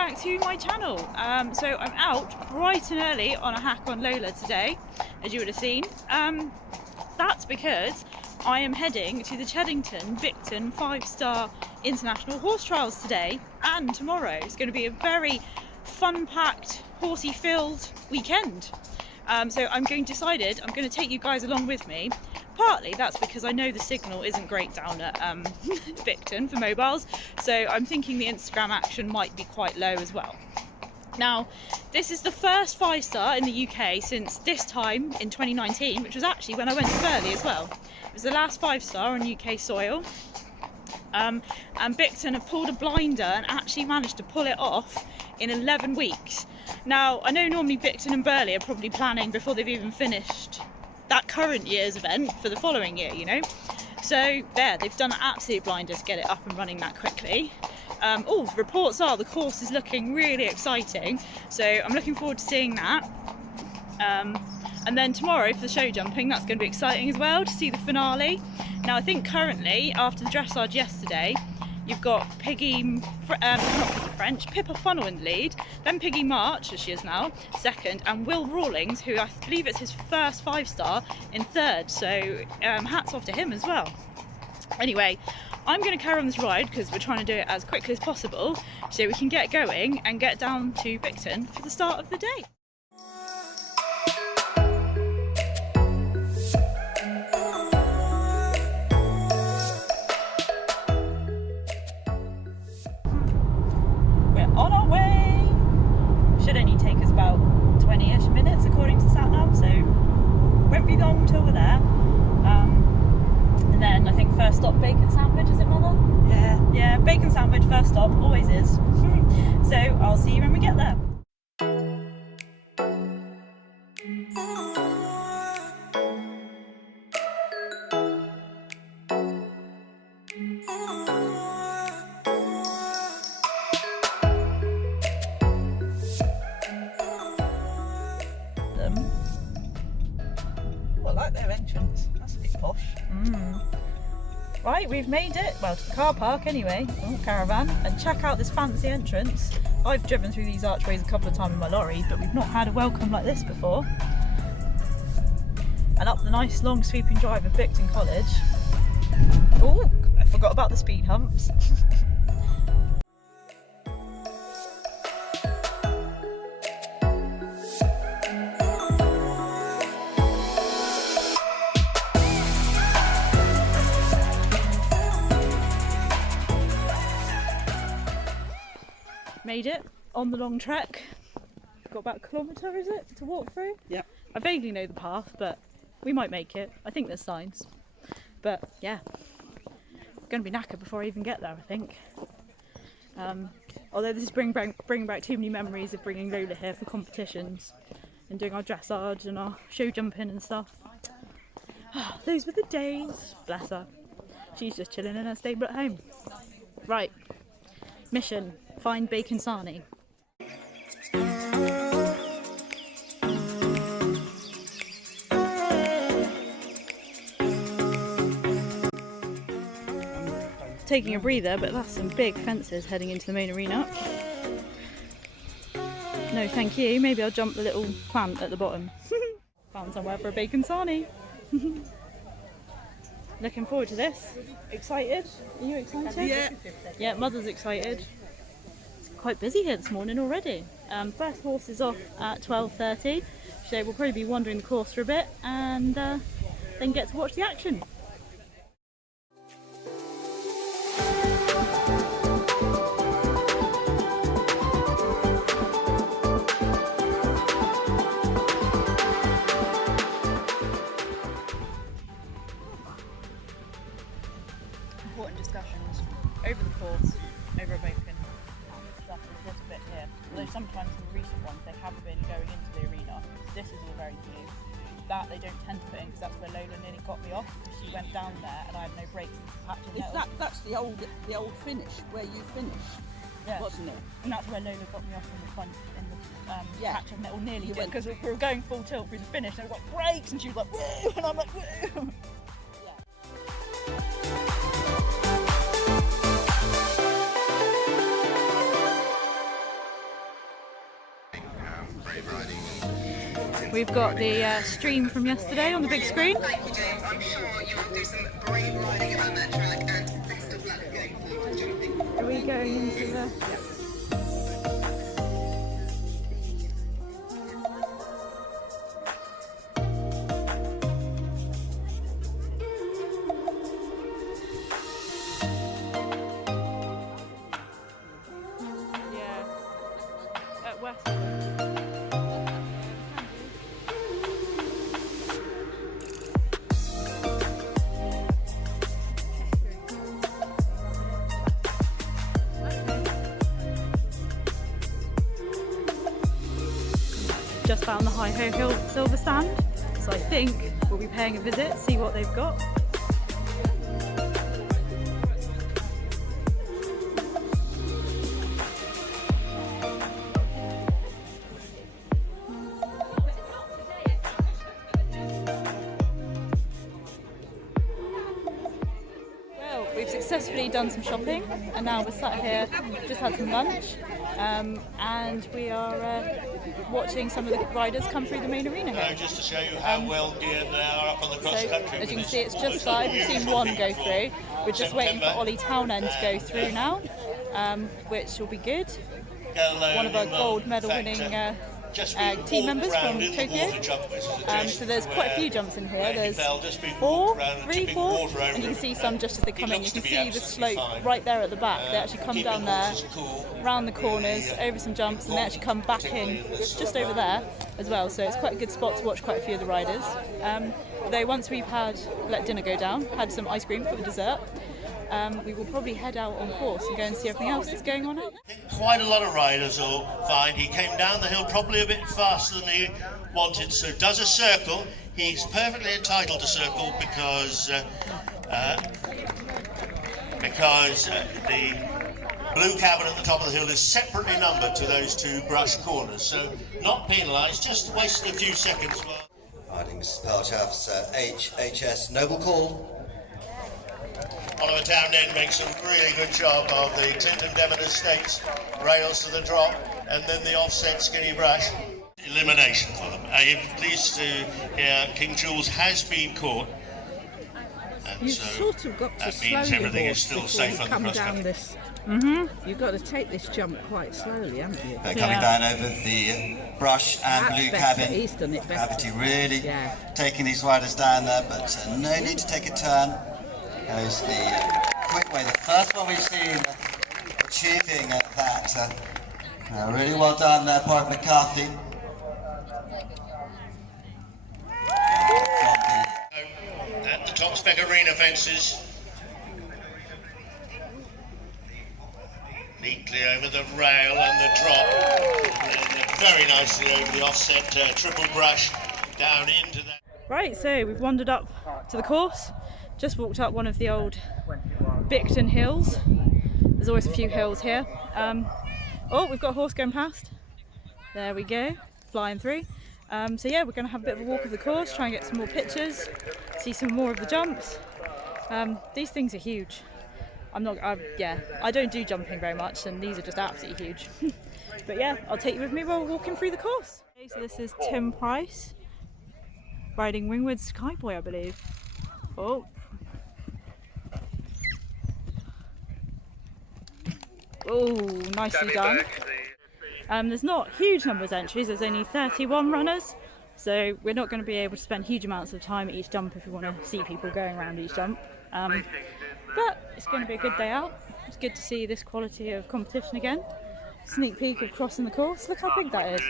back to my channel. So I'm out bright and early on a hack on Lola today, as you would have seen. That's because I am heading to the Cheddington Bicton 5-star International Horse Trials today and tomorrow. It's going to be a very fun-packed, horsey-filled weekend. So I'm going to take you guys along with me. Partly that's because I know the signal isn't great down at Bicton for mobiles, so I'm thinking the Instagram action might be quite low as well. Now, this is the first 5-star in the UK since this time in 2019, which was actually when I went to Burley as well. It was the last 5-star on UK soil. And Bicton have pulled a blinder and actually managed to pull it off in 11 weeks. Now, I know normally Bicton and Burley are probably planning before they've even finished that current year's event for the following year, you know. So there, they've done an absolute blinder to get it up and running that quickly. The reports are the course is looking really exciting, so I'm looking forward to seeing that. And then tomorrow for the show jumping, that's going to be exciting as well, to see the finale. Now I think currently, after the dressage yesterday, you've got Pippa Funnel in the lead, then Piggy March, as she is now, second, and Will Rawlings, who I believe it's his first 5-star, in third, so hats off to him as well. Anyway, I'm going to carry on this ride because we're trying to do it as quickly as possible so we can get going and get down to Bicton for the start of the day. On our way! Should only take us about 20-ish minutes according to SatNav, so won't be long till we're there. And then I think first stop bacon sandwich, is it, Mother? Yeah, bacon sandwich first stop, always is. So I'll see you when we get there. I like their entrance. That's a bit posh. Right, we've made it, well, to the car park anyway, caravan, and check out this fancy entrance. I've driven through these archways a couple of times in my lorry, but we've not had a welcome like this before. And up the nice long sweeping drive of Bicton College. Oh, I forgot about the speed humps. Made it on the long trek. Got about a kilometre, is it, to walk through? Yeah. I vaguely know the path, but we might make it. I think there's signs. But yeah, going to be knackered before I even get there, I think. Although this is bringing back too many memories of bringing Lola here for competitions and doing our dressage and our show jumping and stuff. Those were the days. Bless her. She's just chilling in her stable at home. Right. Mission. Find Bacon Sarnie. Taking a breather, but that's some big fences heading into the main arena. No thank you, maybe I'll jump the little plant at the bottom. Found somewhere for a Bacon Sarnie. Looking forward to this. Excited? Are you excited? Yeah. Yeah, Mother's excited. Quite busy here this morning already. First horse is off at 12:30, so we'll probably be wandering the course for a bit and then get to watch the action. Important discussions over the course, over a bacon. Although sometimes in the recent ones they have been going into the arena. This is all very new. That they don't tend to put in because that's where Lola nearly got me off because she went down there and I had no brakes and patch of metals. That's the old finish where you finish, wasn't it? And that's where Lola got me off in the front in the patch of metal nearly You because we were going full tilt through the finish and I got brakes and she was like woo and I'm like woo. We've got the stream from yesterday on the big screen. Like you, James, I'm sure you will do some brave riding around that track and best of luck going forward, jumping. Are we going into the... Yeah. At West. Just found the Hi Ho Hill Silver Stand, so I think we'll be paying a visit, see what they've got. Well, we've successfully done some shopping and now we're sat here, just had some lunch, and we are watching some of the riders come through the main arena here. Just to show you how well geared they are up on the cross So, country. as you can see, it's just started. We've seen one go through. We're just waiting for Ollie Townend to go through now, which will be good. One of our gold medal winning team members from Tokyo. So there's quite a few jumps in here. There's four, and you can see some just as they come in. You can see the slope right there at the back. They actually come down there, round the corners, over some jumps, and they actually come back in just over there as well. So it's quite a good spot to watch quite a few of the riders. Though once we've let dinner go down, had some ice cream for the dessert, we will probably head out on course and go and see everything else that's going on out there. Quite a lot of riders will find he came down the hill probably a bit faster than he wanted, so does a circle. He's perfectly entitled to circle because the blue cabin at the top of the hill is separately numbered to those two brush corners, so not penalised, just wasted a few seconds. Riding Mrs. Pelchaff's HHS Noble Call. Oliver Townend makes a really good job of the Clinton Devon Estates rails to the drop and then the offset skinny brush. Elimination for them. I'm pleased to hear King Jules has been caught. And You've so sort of got to that slow means your everything horse is still before safe you on the come cross down country. this. You've got to take this jump quite slowly, haven't you? They're coming down over the brush and That's blue better. cabin. He's done it better. Gravity really Yeah. taking these riders down there, but no need to take a turn. Goes the quick way. The first one we've seen achieving that. Really well done there, Boyd McCarthy. At the top spec arena fences. Neatly over the rail and the drop. And then very nicely over the offset triple brush down into that. Right, so we've wandered up to the course, just walked up one of the old Bicton hills. There's always a few hills here. Oh, we've got a horse going past. There we go, flying through. So yeah, we're going to have a bit of a walk of the course, try and get some more pictures, see some more of the jumps. These things are huge. I don't do jumping very much, and these are just absolutely huge. But yeah, I'll take you with me while we're walking through the course. Okay, so this is Tim Price, riding Wingwood Skyboy, I believe. Oh. Oh, nicely done. There's not huge numbers of entries, there's only 31 runners, so we're not going to be able to spend huge amounts of time at each jump if we want to see people going around each jump. But it's going to be a good day out. It's good to see this quality of competition again. Sneak peek of crossing the course. Look how big that is.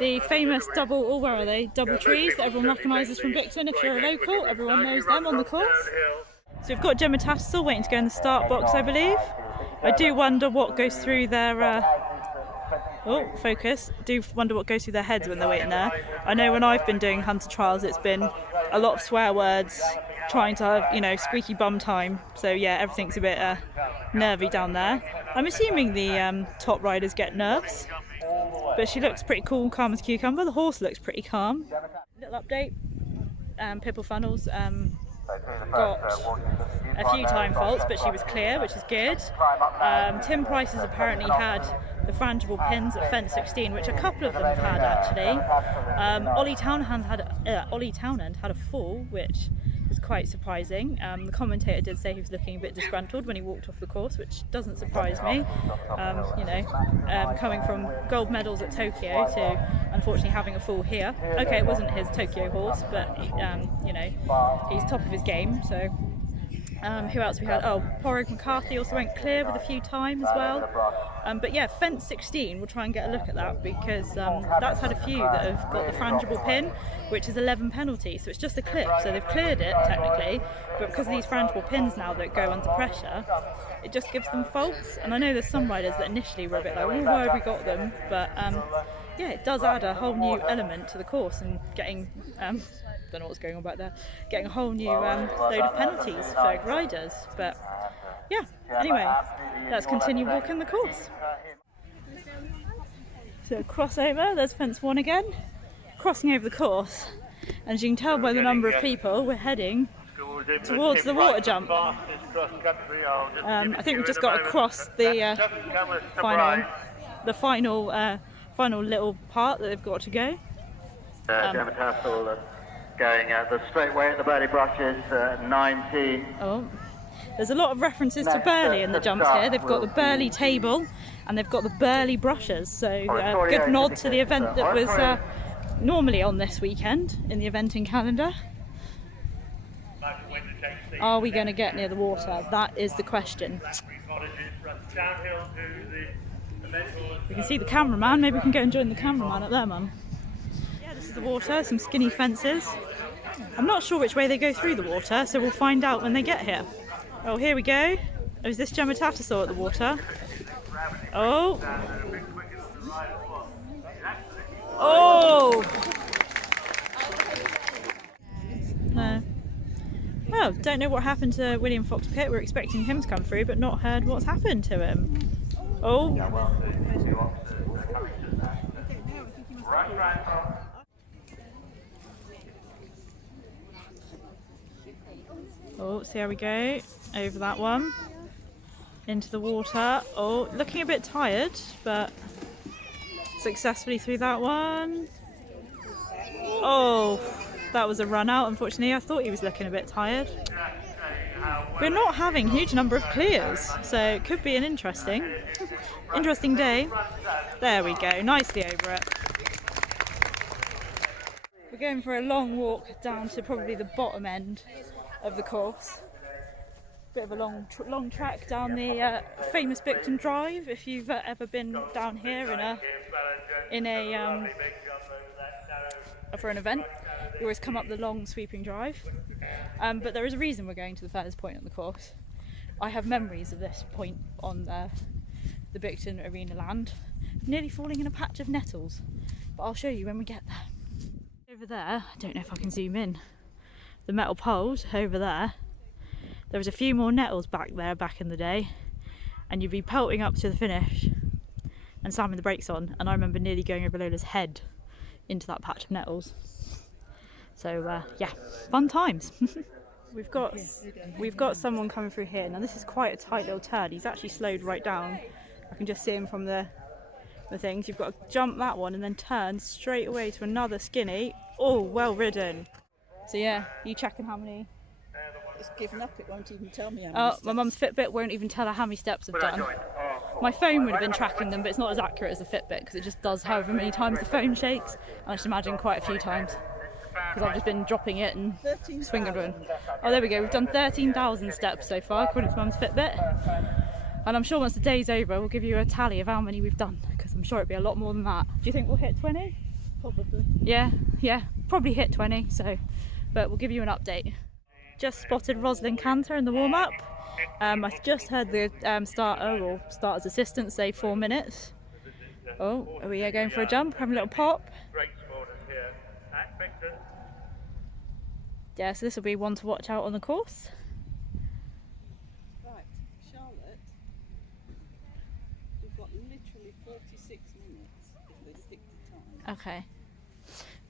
The famous double trees that everyone recognises from Bicton. If you're a local, everyone knows them on the course. So we've got Gemma Tattersall waiting to go in the start box, I believe. I do wonder what goes through their do wonder what goes through their heads when they're waiting there. I know when I've been doing hunter trials, it's been a lot of swear words, trying to have, squeaky bum time. So yeah, everything's a bit nervy down there. I'm assuming the top riders get nerves, but she looks pretty cool, calm as a cucumber. The horse looks pretty calm. Little update, Pipple Funnels got a few time faults, but she was clear, which is good. Tim Price has apparently had the frangible pins at fence 16, which a couple of them have had actually. Ollie Townend had a fall, which was quite surprising. The commentator did say he was looking a bit disgruntled when he walked off the course, which doesn't surprise me. You know, coming from gold medals at Tokyo to unfortunately having a fall here. Okay, it wasn't his Tokyo horse, but you know, he's top of his game. So who else we had? Oh, Porrig McCarthy also went clear with a few time as well. But yeah, fence 16, we'll try and get a look at that, because that's had a few that have got the frangible pin, which is 11 penalties, so it's just a clip, so they've cleared it technically, but because of these frangible pins now that go under pressure, it just gives them faults. And I know there's some riders that initially were a bit like, well, why have we got them? But yeah, it does add a whole new element to the course, and getting don't know what's going on back there, getting a whole new load of penalties for riders. But yeah, anyway, let's continue walking the course. So crossover, there's fence 1 again, crossing over the course, and as you can tell by the number of people, we're heading towards the water jump. I think we've just got to cross the final little part that they've got to go. Devon going the straight way at the birdie brushes, 19. Oh, there's a lot of references to Burley in the jumps here. They've got the Burley table and they've got the Burley brushes. So good nod to the event that was normally on this weekend in the eventing calendar. Are we going to get near the water? That is the question. We can see the cameraman. Maybe we can go and join the cameraman up there, Mum. Yeah, this is the water, some skinny fences. I'm not sure which way they go through the water, so we'll find out when they get here. Oh, here we go. Oh, is this Gemma Tattersall at the water? Oh. Oh! No. Oh, don't know what happened to William Fox Pitt. We're expecting him to come through, but not heard what's happened to him. Oh. Oh, see how we go over that one into the water. Oh, looking a bit tired, but successfully through that one. Oh, that was a run out, unfortunately. I thought he was looking a bit tired. We're not having a huge number of clears, so it could be an interesting day. There we go, nicely over it. We're going for a long walk down to probably the bottom end of the course. Bit of a long track down the famous Bicton Drive. If you've ever been down here for an event, you always come up the long sweeping drive. But there is a reason we're going to the furthest point on the course. I have memories of this point on the Bicton Arena land, nearly falling in a patch of nettles, but I'll show you when we get there. Over there, I don't know if I can zoom in, the metal poles over there, there was a few more nettles back there back in the day, and you'd be pelting up to the finish and slamming the brakes on, and I remember nearly going over Lola's head into that patch of nettles. So yeah, fun times. We've got someone coming through here. Now this is quite a tight little turn. He's actually slowed right down. I can just see him from the things. You've got to jump that one and then turn straight away to another skinny. Oh, well ridden. So yeah, you checking how many? It's given up, it won't even tell me how many steps. My mum's Fitbit won't even tell her how many steps I've done. My phone would have been tracking them, but it's not as accurate as the Fitbit because it just does however many times the phone shakes. And I should imagine quite a few times because I've just been dropping it and swinging around. Oh, there we go. We've done 13,000 steps so far according to Mum's Fitbit. And I'm sure once the day's over, we'll give you a tally of how many we've done because I'm sure it'll be a lot more than that. Do you think we'll hit 20? Probably. Yeah, probably hit 20. So, but we'll give you an update. Just spotted Rosalind Cantor in the warm-up. I just heard the starter's assistant say 4 minutes. Oh, are we going for a jump? Having a little pop. Yeah, so this will be one to watch out on the course. Right, Charlotte, we've got literally 46 minutes if they stick to time. Okay.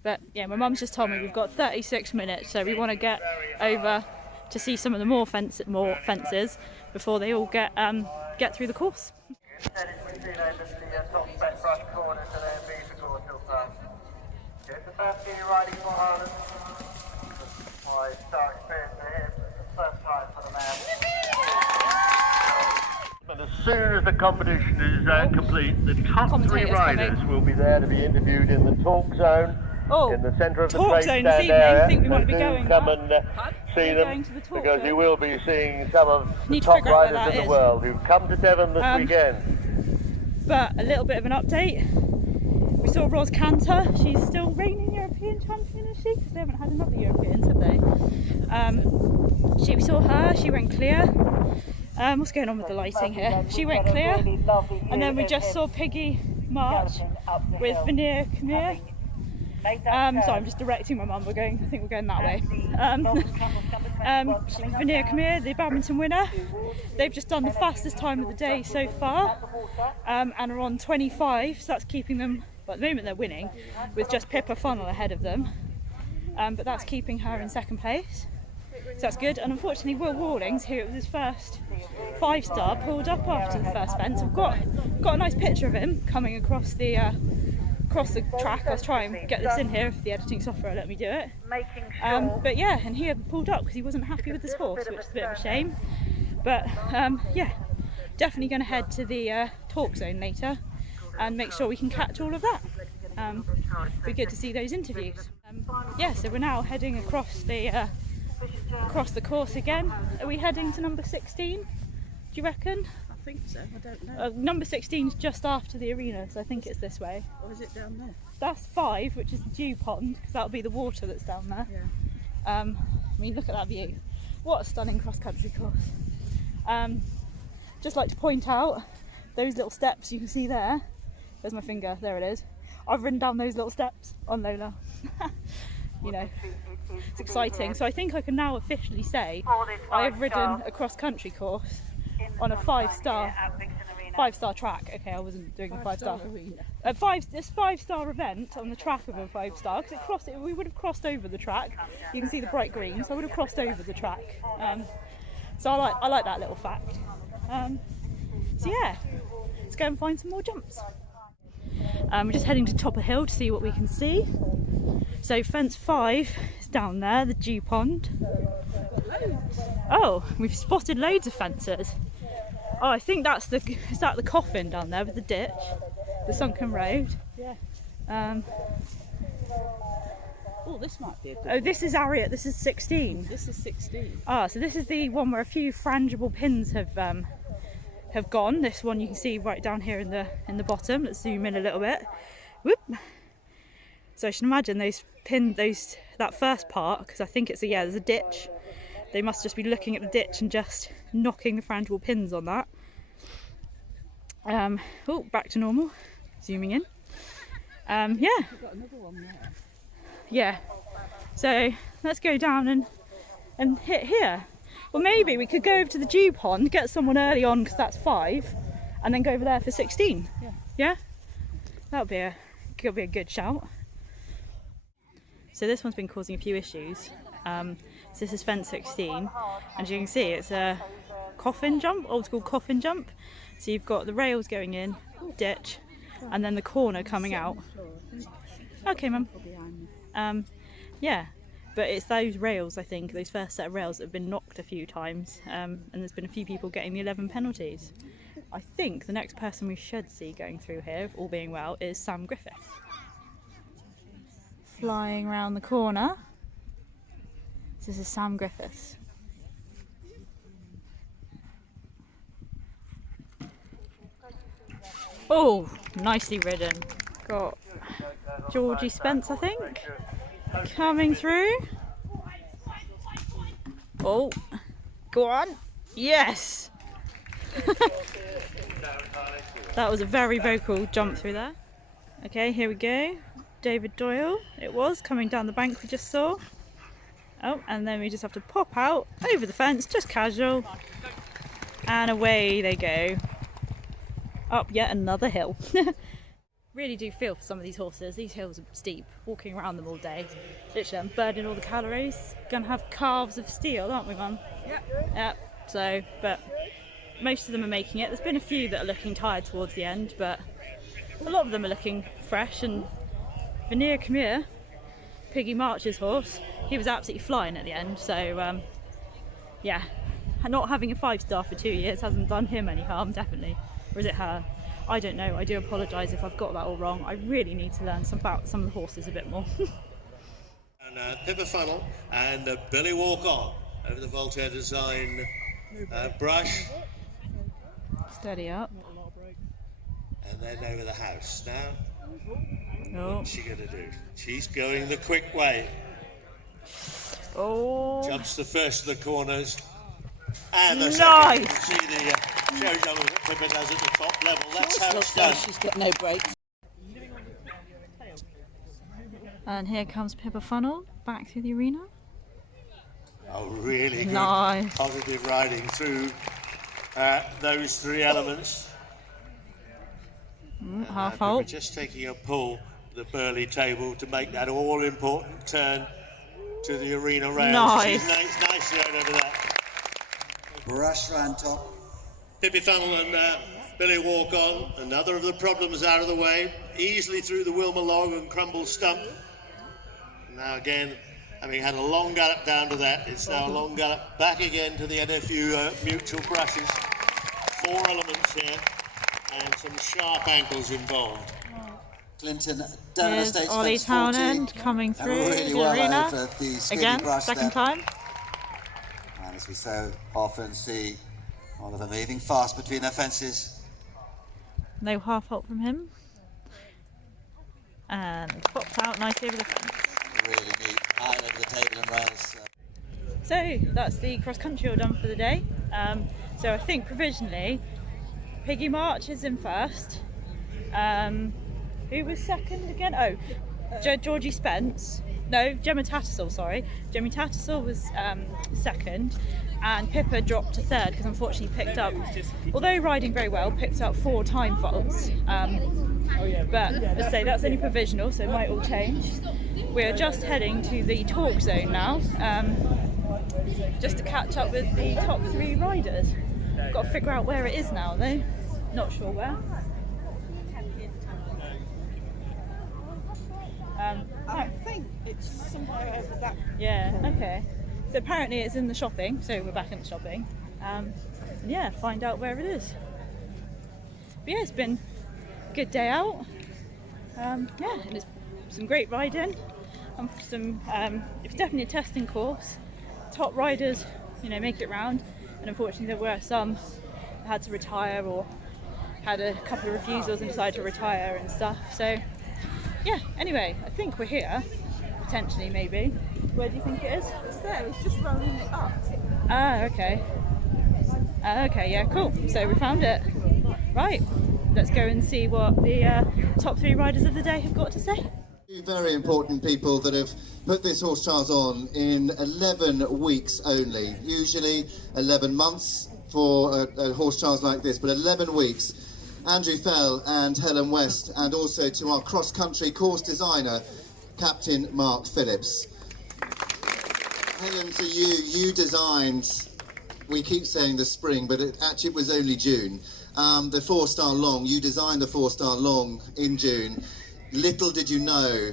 But yeah, my mum's just told me we've got 36 minutes, so we want to get over to see some of the more fences before they all get through the course. competition is complete. The top 3 Commentators riders coming. will be there to be interviewed in the talk zone. Oh, In the centre of the talk train zone stand this evening. area. I think we might be Do going come there. and see We're them, going to the talk because zone. you will be seeing some of the Need to top figure out where riders that in the is. world who've come to Devon this weekend. But a little bit of an update. We saw Ros Cantor. She's still reigning European champion, is she? Because they haven't had another Europeans, have they? We saw her. She went clear. What's going on with the lighting here? She went clear, and then we just saw Piggy march with Veneer Khmer. So I'm just directing my mum. I think we're going that way. Veneer Khmer, the badminton winner. They've just done the fastest time of the day so far, and are on 25. So that's keeping them. Well, at the moment they're winning, with just Pippa Funnel ahead of them. But that's keeping her in second place. So that's good. And unfortunately, Will Rawlings, who was his first 5-star, pulled up after the first fence. I've got a nice picture of him coming across the track. I was trying to get this in here if the editing software let me do it. But yeah, and he had pulled up because he wasn't happy with his horse, which is a bit of a shame. But yeah, definitely going to head to the talk zone later and make sure we can catch all of that. Be good to see those interviews. Yeah, so we're now heading across the course again. Are we heading to number 16? Do you reckon? I think so, I don't know. Number 16 is just after the arena, so I think it's this way. Or is it down there? That's 5, which is the dew pond, because that'll be the water that's down there. Yeah. I mean, look at that view. What a stunning cross-country course. Just like to point out those little steps you can see there. There's my finger, there it is. I've ridden down those little steps on Lola. You know, it's exciting. So I think I can now officially say I have ridden a cross-country course on a 5-star track. Okay, I wasn't doing a 5-star. This 5-star event on the track of a 5-star, because we would have crossed over the track. You can see the bright green, so I would have crossed over the track. So I like that little fact. So yeah, let's go and find some more jumps. We're just heading to top of hill to see what we can see. So fence 5 is down there, the dew pond. Oh, we've spotted loads of fences. Oh, I think is that the coffin down there with the ditch, the sunken road? Yeah. Oh, this might be a good Oh, this is Ariat. This is 16. This is 16. Ah, so this is the one where a few frangible pins have gone. This one you can see right down here in the bottom. Let's zoom in a little bit. Whoop. So I should imagine that first part, because I think there's a ditch. They must just be looking at the ditch and just knocking the frangible pins on that. Oh, back to normal. Zooming in. Yeah. We've got another one there. Yeah. So let's go down and hit here. Well, maybe we could go over to the dew pond, get someone early on because that's 5, and then go over there for 16. Yeah. Yeah? Could be a good shout. So this one's been causing a few issues. So this is fence 16, and as you can see, it's a coffin jump, old school coffin jump. So you've got the rails going in, ditch, and then the corner coming out. Okay, mum. Yeah. But it's those rails, I think, those first set of rails that have been knocked a few times, and there's been a few people getting the 11 penalties. I think the next person we should see going through here, if all being well, is Sam Griffith. Flying around the corner. This is Sam Griffiths. Oh, nicely ridden. Got Georgie Spence, I think, coming through. Oh, go on. Yes! That was a very vocal jump through there. Okay, here we go. David Doyle, it was, coming down the bank we just saw. Oh, and then we just have to pop out over the fence, just casual. And away they go. Up yet another hill. Really do feel for some of these horses. These hills are steep, walking around them all day. Literally, I'm burning all the calories. Gonna have calves of steel, aren't we, Mum? Yep. So, but most of them are making it. There's been a few that are looking tired towards the end, but a lot of them are looking fresh. And Veneer Khmer, Piggy March's horse, he was absolutely flying at the end. So, yeah, not having a 5-star for 2 years hasn't done him any harm, definitely. or is it her? I don't know. I do apologise if I've got that all wrong. I really need to learn about some of the horses a bit more. And Pippa Funnel and Billy Walk On over the Voltaire design brush. Steady up. And then over the house. Now, Oh. what's she going to do? She's going the quick way. Oh. Jumps the first of the corners. And the Nice. second. You can see the show jumping that Pippa does at the top level. That's how it's Looks like done. she's got no brakes. And here comes Pippa Funnel back through the arena. Oh, really good. Nice. Positive riding through those three elements. Half Pippa halt. just taking a pull the Burley table to make that all important turn to the arena rails. Nice. She's nicely over that. Brush round top. Pippa Funnel and Billy Walk On. Another of the problems out of the way. Easily through the Wilmer Log and Crumble Stump. Now again, having had a long gallop down to that, it's now a long gallop back again to the NFU mutual brushes. 4 elements here and some sharp ankles involved. Clinton, Devon Here's Estates Ollie fence 40. Townend coming through really the well arena. over the skinny Again, brush second there. time. And as we so often see, all of them moving fast between their fences. No half halt from him. And popped out nicely over the fence. Really neat, high over the table and rails. So that's the cross country all done for the day. So I think provisionally, Piggy March is in first. Who was second again? Oh, Georgie Spence. No, Gemma Tattersall, sorry. Gemma Tattersall was second, and Pippa dropped to third because unfortunately picked up, although riding very well, picked up 4 time faults. But as I say, that's only provisional, so it might all change. We're just heading to the talk zone now, just to catch up with the top 3 riders. Got to figure out where it is now though, not sure where. I think it's somewhere over that. Yeah, okay. So apparently it's in the shopping, so we're back in the shopping. And yeah, find out where it is. But yeah, it's been a good day out. Yeah, and it's some great riding. It's definitely a testing course. Top riders, make it round. And unfortunately there were some that had to retire or had a couple of refusals and decided to retire and stuff. So yeah, anyway, I think we're here. Potentially, maybe. Where do you think it is? It's there, it's just rolling it up. Ah, okay. Okay, yeah, cool. So we found it. Right, let's go and see what the top 3 riders of the day have got to say. Two very important people that have put this horse trials on in 11 weeks only. Usually 11 months for a horse trials like this, but 11 weeks. Andrew Fell and Helen West, and also to our cross-country course designer, Captain Mark Phillips. Helen, to you designed, we keep saying the spring, but it actually was only June. The 4-star long, you designed the 4-star long in June. Little did you know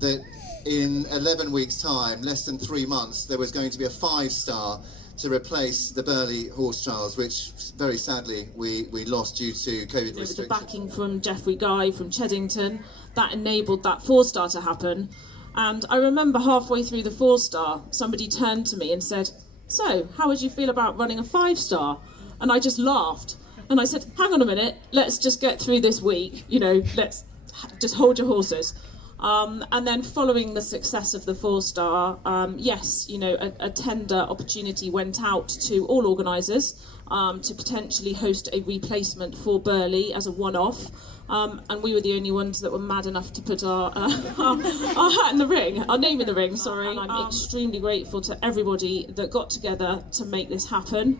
that in 11 weeks' time, less than 3 months, there was going to be a 5-star to replace the Burley horse trials, which very sadly we lost due to COVID With restrictions. the backing from Jeffrey Guy from Cheddington, that enabled that 4-star to happen. And I remember halfway through the 4-star, somebody turned to me and said, "So, how would you feel about running a 5-star?" And I just laughed. And I said, "Hang on a minute, let's just get through this week, let's just hold your horses." And then following the success of the 4-star, yes, a tender opportunity went out to all organisers to potentially host a replacement for Burley as a one-off. And we were the only ones that were mad enough to put our hat in the ring, our name in the ring, sorry. And I'm extremely grateful to everybody that got together to make this happen.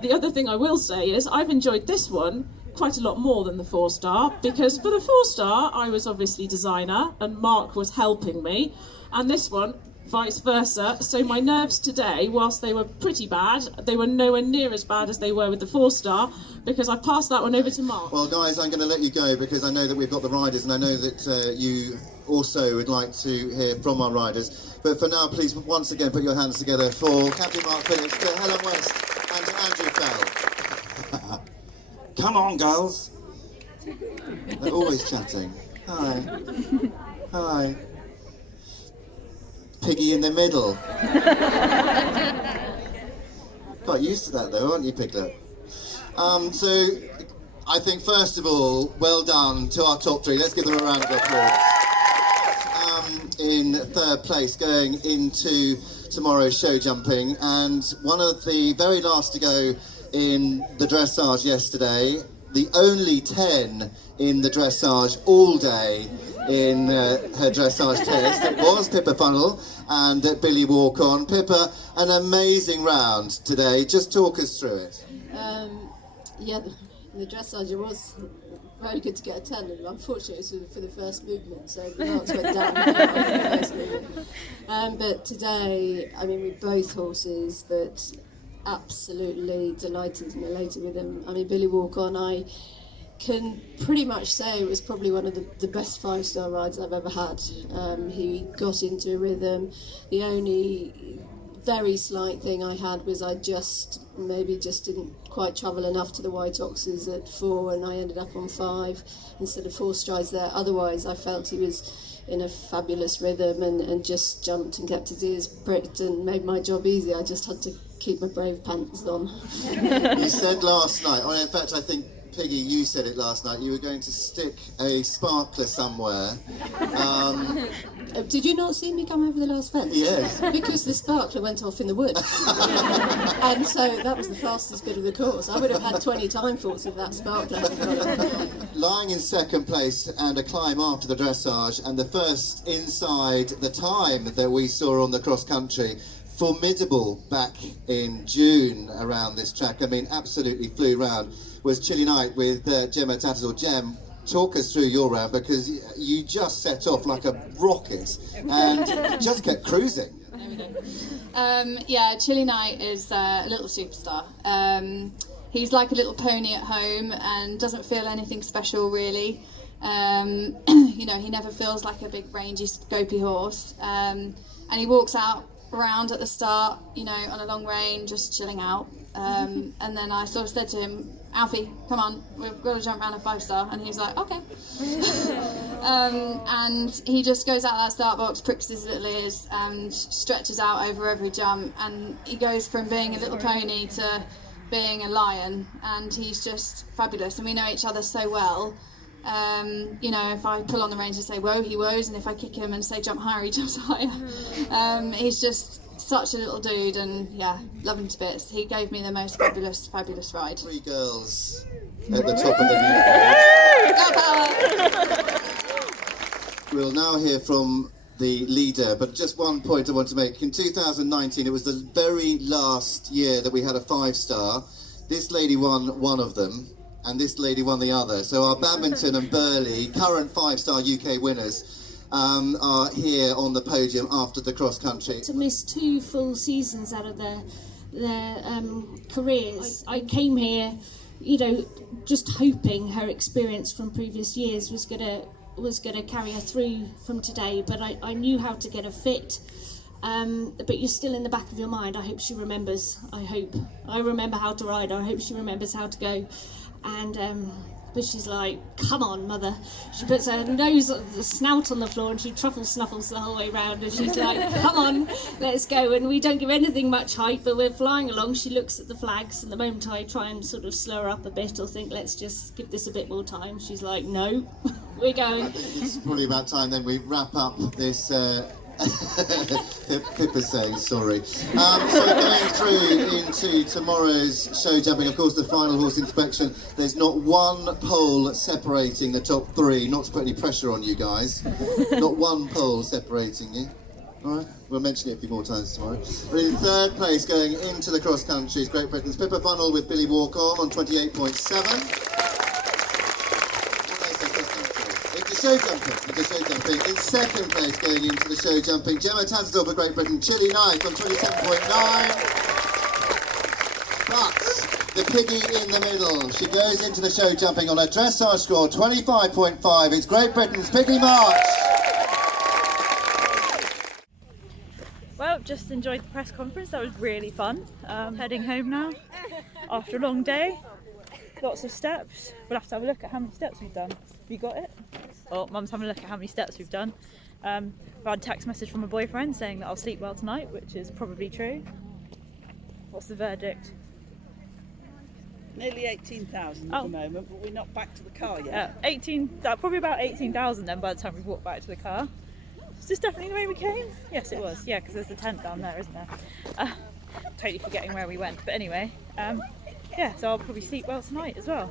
The other thing I will say is I've enjoyed this one quite a lot more than the 4-star, because for the 4-star I was obviously designer and Mark was helping me, and this one vice versa. So my nerves today, whilst they were pretty bad, they were nowhere near as bad as they were with the 4-star, because I passed that one over to Mark. Well, guys, I'm going to let you go because I know that we've got the riders, and I know that you also would like to hear from our riders. But for now, please once again put your hands together for Captain Mark Phillips, to Helen West and to Andrew Fell. Come on, girls. They're always chatting. Hi. Hi. Piggy in the middle. Quite used to that though, aren't you, Piglet? So, I think first of all, well done to our top three. Let's give them a round of applause. In third place going into tomorrow's show jumping, and one of the very last to go in the dressage yesterday, the only 10 in the dressage all day in her dressage test. It was Pippa Funnell and Billy Walk-On. Pippa, an amazing round today. Just talk us through it. Yeah, the dressage, it was very good to get a 10, and unfortunately it was for the first movement, so the marks went down for the first movement. But today, I mean, with both horses, but absolutely delighted and elated with them. I mean, Billy Walk-On, I can pretty much say it was probably one of the best 5-star rides I've ever had. He got into a rhythm. The only very slight thing I had was I maybe just didn't quite travel enough to the white oxes at 4, and I ended up on 5 instead of 4 strides there. Otherwise, I felt he was in a fabulous rhythm and just jumped and kept his ears pricked and made my job easy. I just had to keep my brave pants on. You said last night, in fact I think Piggy, you said it last night, you were going to stick a sparkler somewhere. Did you not see me come over the last fence? Yes. Because the sparkler went off in the wood. And so that was the fastest bit of the course. I would have had 20 time faults if that sparkler hadn't gone. Lying in second place and a climb after the dressage, and the first inside the time that we saw on the cross country. Formidable back in June around this track. I mean, absolutely flew round. Was Chilly Night with Gemma Tattersall. Gem, talk us through your round, because you just set off like a rocket and just kept cruising. There we go. Yeah, Chilly Night is a little superstar. He's like a little pony at home and doesn't feel anything special really. You know, he never feels like a big rangy scopy horse. And he walks out around at the start, you know, on a long range, just chilling out. And then I sort of said to him, Alfie, come on, we've got to jump around a 5-star. And he was like, okay. And he just goes out that start box, pricks his little ears and stretches out over every jump. And he goes from being a little pony to being a lion. And he's just fabulous. And we know each other so well. You know, if I pull on the reins and say whoa, he woes, and if I kick him and say jump higher, he jumps higher. He's just such a little dude, and yeah, love him to bits. He gave me the most fabulous ride. 3 girls at the top of the leaderboard. We'll now hear from the leader, but just one point I want to make. In 2019, it was the very last year that we had a 5-star. This lady won one of them, and this lady won the other. So our Badminton and Burley, current 5-star UK winners, are here on the podium after the cross country. To miss 2 full seasons out of their careers, I came here, you know, just hoping her experience from previous years was gonna carry her through from today. But I knew how to get her fit. But you're still in the back of your mind. I hope she remembers. I remember how to ride her. I hope she remembers how to go. And but she's like, come on, mother. She puts her nose, the snout on the floor, and she truffle snuffles the whole way round, and she's like, come on, let's go. And we don't give anything much height, but we're flying along. She looks at the flags, and the moment I try and sort of slow her up a bit or think, let's just give this a bit more time, she's like, no, we're going. I think it's probably about time then we wrap up this Pippa's saying sorry. So going through into tomorrow's show jumping, of course, the final horse inspection. There's not one pole separating the top 3. Not to put any pressure on you guys. Not one pole separating you. All right, we'll mention it a few more times tomorrow. We're in third place going into the cross countries. Great Britain's Pippa Funnell with Billy Walk-On 28.7. Showjumping. In second place going into the show jumping, Gemma Tattersall for Great Britain, Chilly Night on 27.9. But the piggy in the middle, she goes into the show jumping on a dressage score 25.5. It's Great Britain's Piggy March. Well, just enjoyed the press conference. That was really fun. Heading home now after a long day. lots of steps. We'll have to have a look at how many steps we've done. Have you got it? Oh, Mum's having a look at how many steps we've done. I've had a text message from my boyfriend saying that I'll sleep well tonight, which is probably true. What's the verdict? Nearly 18,000 at the moment, but we're not back to the car yet. 18, probably about 18,000 then by the time we walked back to the car. Is this definitely the way we came? Yes, it was. Yeah, because there's the tent down there, isn't there? Totally forgetting where we went. But anyway, yeah, so I'll probably sleep well tonight as well.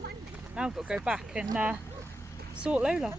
Now I've got to go back and sort Lola.